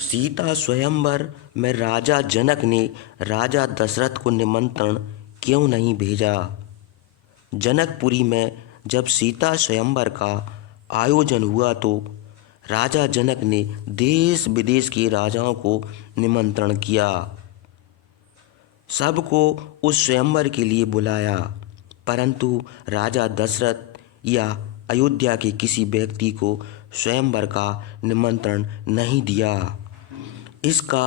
सीता स्वयंवर में राजा जनक ने राजा दशरथ को निमंत्रण क्यों नहीं भेजा। जनकपुरी में जब सीता स्वयंवर का आयोजन हुआ तो राजा जनक ने देश विदेश के राजाओं को निमंत्रण किया। सबको उस स्वयंवर के लिए बुलाया, परंतु राजा दशरथ या अयोध्या के किसी व्यक्ति को स्वयंवर का निमंत्रण नहीं दिया। इसका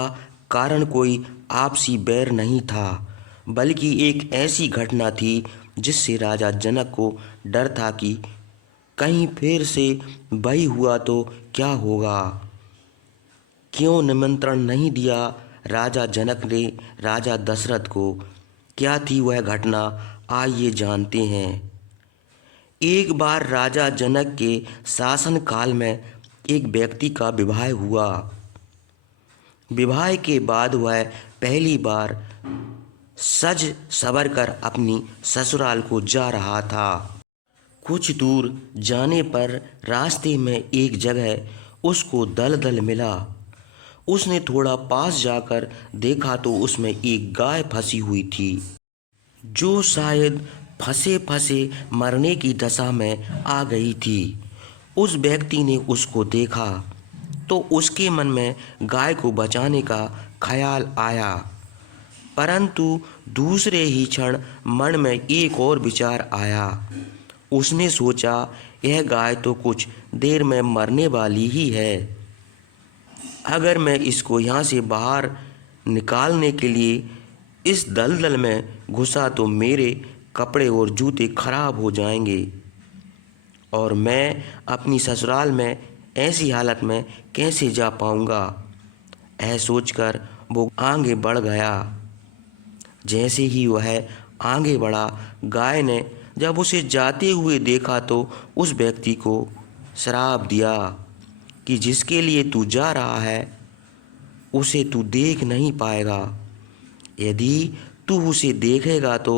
कारण कोई आपसी बैर नहीं था, बल्कि एक ऐसी घटना थी जिससे राजा जनक को डर था कि कहीं फिर से वही हुआ तो क्या होगा। क्यों निमंत्रण नहीं दिया राजा जनक ने राजा दशरथ को? क्या थी वह घटना, आइए जानते हैं। एक बार राजा जनक के शासन काल में एक व्यक्ति का विवाह हुआ। विवाह के बाद वह पहली बार सज संवर कर अपनी ससुराल को जा रहा था। कुछ दूर जाने पर रास्ते में एक जगह उसको दलदल मिला। उसने थोड़ा पास जाकर देखा तो उसमें एक गाय फंसी हुई थी, जो शायद फंसे फंसे मरने की दशा में आ गई थी। उस व्यक्ति ने उसको देखा तो उसके मन में गाय को बचाने का ख्याल आया, परंतु दूसरे ही क्षण मन में एक और विचार आया। उसने सोचा, यह गाय तो कुछ देर में मरने वाली ही है। अगर मैं इसको यहाँ से बाहर निकालने के लिए इस दलदल में घुसा तो मेरे कपड़े और जूते खराब हो जाएंगे और मैं अपनी ससुराल में ऐसी हालत में कैसे जा पाऊँगा। यह सोचकर वो आगे बढ़ गया। जैसे ही वह आगे बढ़ा, गाय ने जब उसे जाते हुए देखा तो उस व्यक्ति को श्राप दिया कि जिसके लिए तू जा रहा है उसे तू देख नहीं पाएगा। यदि तू उसे देखेगा तो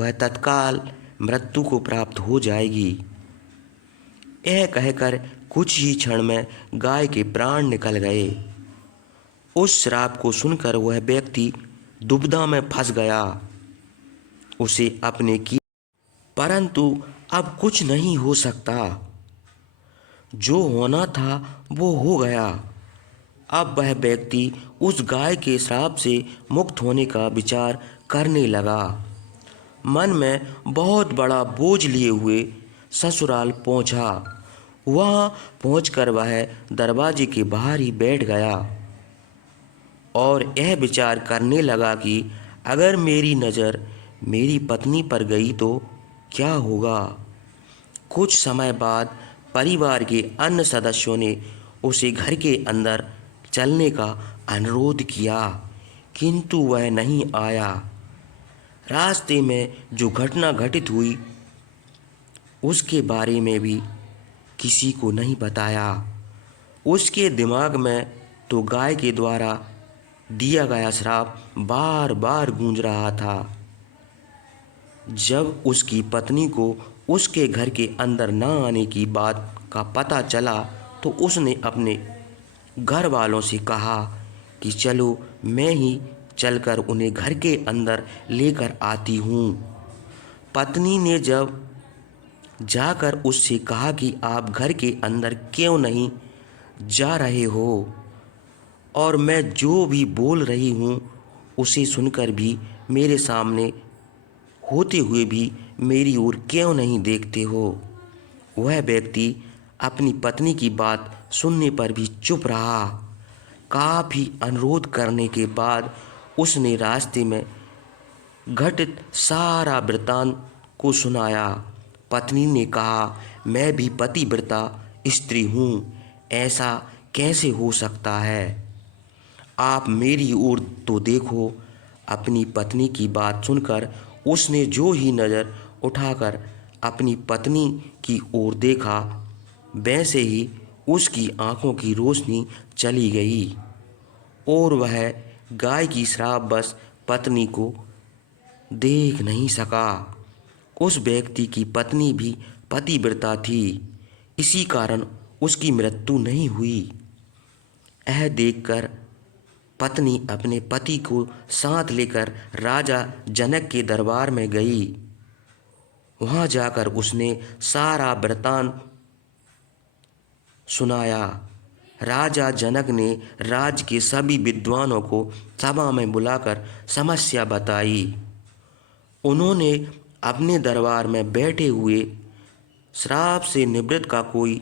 वह तत्काल मृत्यु को प्राप्त हो जाएगी। यह कहकर कुछ ही क्षण में गाय के प्राण निकल गए। उस श्राप को सुनकर वह व्यक्ति दुविधा में फंस गया। उसे अपने की परंतु अब कुछ नहीं हो सकता। जो होना था वो हो गया। अब वह व्यक्ति उस गाय के श्राप से मुक्त होने का विचार करने लगा। मन में बहुत बड़ा बोझ लिए हुए ससुराल पहुंचा। वहां पहुंचकर वह दरवाजे के बाहर ही बैठ गया और यह विचार करने लगा कि अगर मेरी नज़र मेरी पत्नी पर गई तो क्या होगा। कुछ समय बाद परिवार के अन्य सदस्यों ने उसे घर के अंदर चलने का अनुरोध किया, किंतु वह नहीं आया। रास्ते में जो घटना घटित हुई उसके बारे में भी किसी को नहीं बताया। उसके दिमाग में तो गाय के द्वारा दिया गया श्राप बार बार गूंज रहा था। जब उसकी पत्नी को उसके घर के अंदर न आने की बात का पता चला तो उसने अपने घर वालों से कहा कि चलो मैं ही चलकर उन्हें घर के अंदर लेकर आती हूँ। पत्नी ने जब जाकर उससे कहा कि आप घर के अंदर क्यों नहीं जा रहे हो और मैं जो भी बोल रही हूँ उसे सुनकर भी मेरे सामने होते हुए भी मेरी ओर क्यों नहीं देखते हो। वह व्यक्ति अपनी पत्नी की बात सुनने पर भी चुप रहा। काफ़ी अनुरोध करने के बाद उसने रास्ते में घटित सारा वृत्तांत को सुनाया। पत्नी ने कहा, मैं भी पतिव्रता स्त्री हूँ, ऐसा कैसे हो सकता है। आप मेरी ओर तो देखो। अपनी पत्नी की बात सुनकर उसने जो ही नज़र उठाकर अपनी पत्नी की ओर देखा, वैसे ही उसकी आंखों की रोशनी चली गई और वह गाय की श्रापवश पत्नी को देख नहीं सका। उस व्यक्ति की पत्नी भी पतिव्रता थी, इसी कारण उसकी मृत्यु नहीं हुई। यह देखकर पत्नी अपने पति को साथ लेकर राजा जनक के दरबार में गई। वहां जाकर उसने सारा वृतांत सुनाया। राजा जनक ने राज्य के सभी विद्वानों को सभा में बुलाकर समस्या बताई। उन्होंने अपने दरबार में बैठे हुए श्राप से निवृत्त का कोई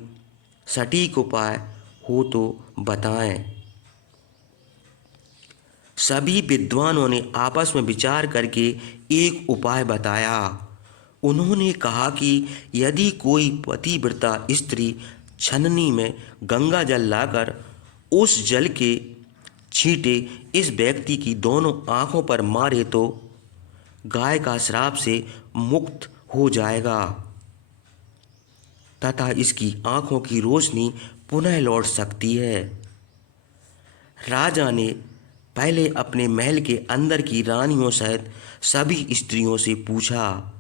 सटीक उपाय हो तो बताएं। सभी विद्वानों ने आपस में विचार करके एक उपाय बताया। उन्होंने कहा कि यदि कोई पतिव्रता स्त्री छन्नी में गंगा जल लाकर उस जल के छींटे इस व्यक्ति की दोनों आंखों पर मारे तो गाय का श्राप से मुक्त हो जाएगा तथा इसकी आंखों की रोशनी पुनः लौट सकती है। राजा ने पहले अपने महल के अंदर की रानियों सहित सभी स्त्रियों से पूछा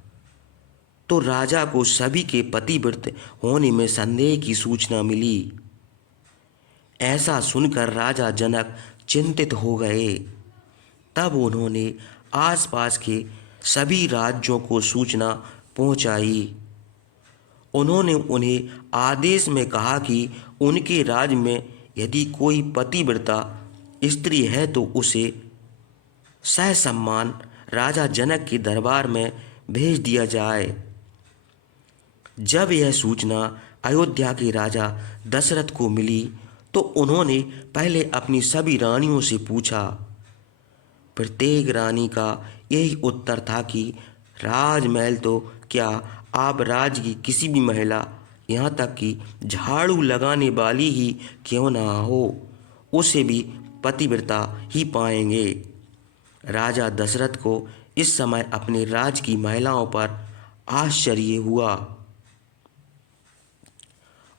तो राजा को सभी के पतिव्रत होने में संदेह की सूचना मिली। ऐसा सुनकर राजा जनक चिंतित हो गए। तब उन्होंने आसपास के सभी राज्यों को सूचना पहुंचाई। उन्होंने उन्हें आदेश में कहा कि उनके राज्य में यदि कोई पतिव्रता स्त्री है तो उसे सहसम्मान राजा जनक के दरबार में भेज दिया जाए। जब यह सूचना अयोध्या के राजा दशरथ को मिली तो उन्होंने पहले अपनी सभी रानियों से पूछा। प्रत्येक रानी का यही उत्तर था कि राजमहल तो क्या, आप राज्य की किसी भी महिला, यहाँ तक कि झाड़ू लगाने वाली ही क्यों ना हो, उसे भी पतिव्रता ही पाएंगे। राजा दशरथ को इस समय अपने राज्य की महिलाओं पर आश्चर्य हुआ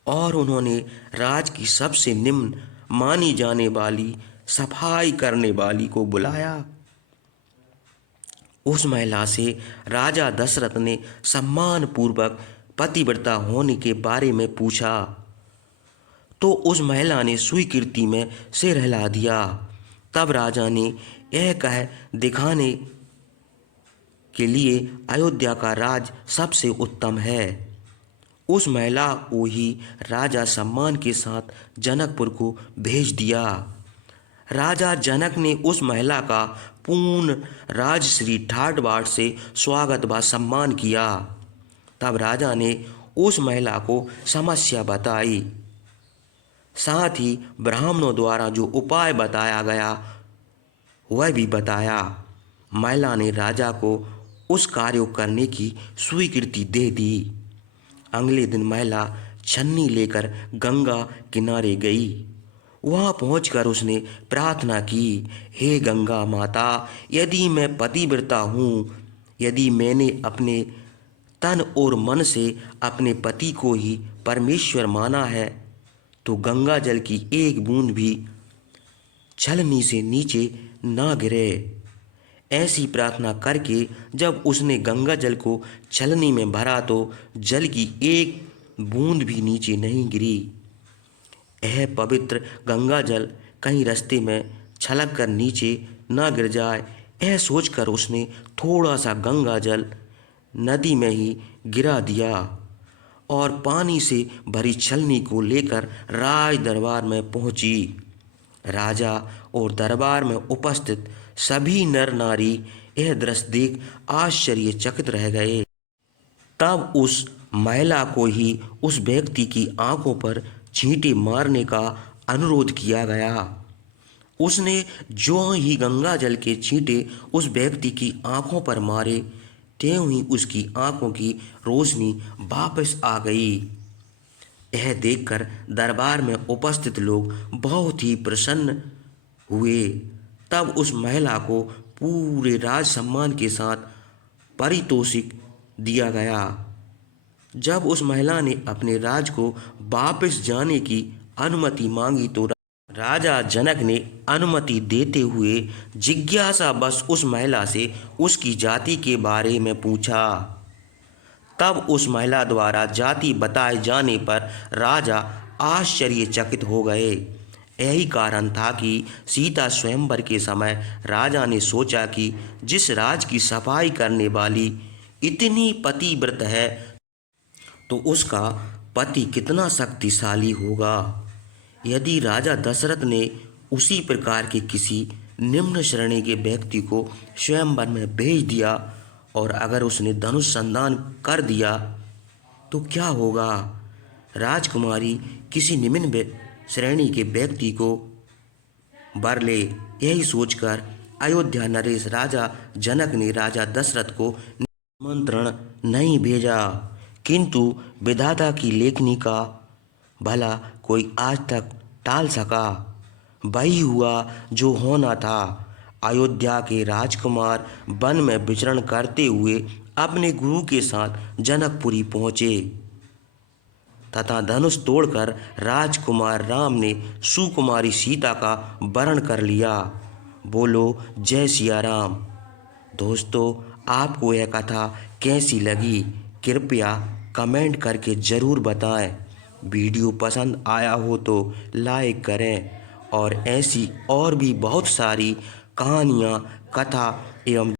और उन्होंने राज्य की सबसे निम्न मानी जाने वाली सफाई करने वाली को बुलाया। उस महिला से राजा दशरथ ने सम्मान पूर्वक पतिव्रता होने के बारे में पूछा तो उस महिला ने स्वीकृति में सिर हिला दिया। तब राजा ने यह कह दिखाने के लिए अयोध्या का राज सबसे उत्तम है, उस महिला को ही राजा सम्मान के साथ जनकपुर को भेज दिया। राजा जनक ने उस महिला का पूर्ण राजश्री ठाट बाट से स्वागत व सम्मान किया। तब राजा ने उस महिला को समस्या बताई, साथ ही ब्राह्मणों द्वारा जो उपाय बताया गया वह भी बताया। महिला ने राजा को उस कार्य करने की स्वीकृति दे दी। अगले दिन महिला छन्नी लेकर गंगा किनारे गई। वहां पहुंचकर उसने प्रार्थना की, हे गंगा माता, यदि मैं पतिव्रता हूँ, यदि मैंने अपने तन और मन से अपने पति को ही परमेश्वर माना है तो गंगा जल की एक बूंद भी छलनी से नीचे ना गिरे। ऐसी प्रार्थना करके जब उसने गंगा जल को छलनी में भरा तो जल की एक बूंद भी नीचे नहीं गिरी। यह पवित्र गंगा जल कहीं रास्ते में छलक कर नीचे ना गिर जाए, यह सोचकर उसने थोड़ा सा गंगा जल नदी में ही गिरा दिया और पानी से भरी छलनी को लेकर राज दरबार में पहुंची। राजा और दरबार में उपस्थित सभी नर नारी यह दृश्य देख आश्चर्यचकित रह गए। तब उस महिला को ही उस व्यक्ति की आंखों पर छींटे मारने का अनुरोध किया गया। उसने जो ही गंगा जल के छींटे उस व्यक्ति की आंखों पर मारे, त्यों ही उसकी आंखों की रोशनी वापस आ गई। यह देखकर दरबार में उपस्थित लोग बहुत ही प्रसन्न हुए। तब उस महिला को पूरे राज सम्मान के साथ पारितोषिक दिया गया। जब उस महिला ने अपने राज को वापस जाने की अनुमति मांगी तो राजा जनक ने अनुमति देते हुए जिज्ञासा बस उस महिला से उसकी जाति के बारे में पूछा। तब उस महिला द्वारा जाति बताए जाने पर राजा आश्चर्यचकित हो गए। यही कारण था कि सीता स्वयंवर के समय राजा ने सोचा कि जिस राज की सफाई करने वाली इतनी पतिव्रत है तो उसका पति कितना शक्तिशाली होगा। यदि राजा दशरथ ने उसी प्रकार के किसी निम्न श्रेणी के व्यक्ति को स्वयंवर में भेज दिया और अगर उसने धनुष संधान कर दिया तो क्या होगा। राजकुमारी किसी निम्न श्रेणी के व्यक्ति को वर ले, यही सोचकर अयोध्या नरेश राजा जनक ने राजा दशरथ को निमंत्रण नहीं भेजा। किंतु विधाता की लेखनी का भला कोई आज तक टाल सका। वही हुआ जो होना था। अयोध्या के राजकुमार वन में विचरण करते हुए अपने गुरु के साथ जनकपुरी पहुँचे तथा धनुष तोड़कर राजकुमार राम ने सुकुमारी सीता का वरण कर लिया। बोलो जय सिया राम। दोस्तों, आपको यह कथा कैसी लगी कृपया कमेंट करके ज़रूर बताएं। वीडियो पसंद आया हो तो लाइक करें और ऐसी और भी बहुत सारी कहानियाँ, कथा एवं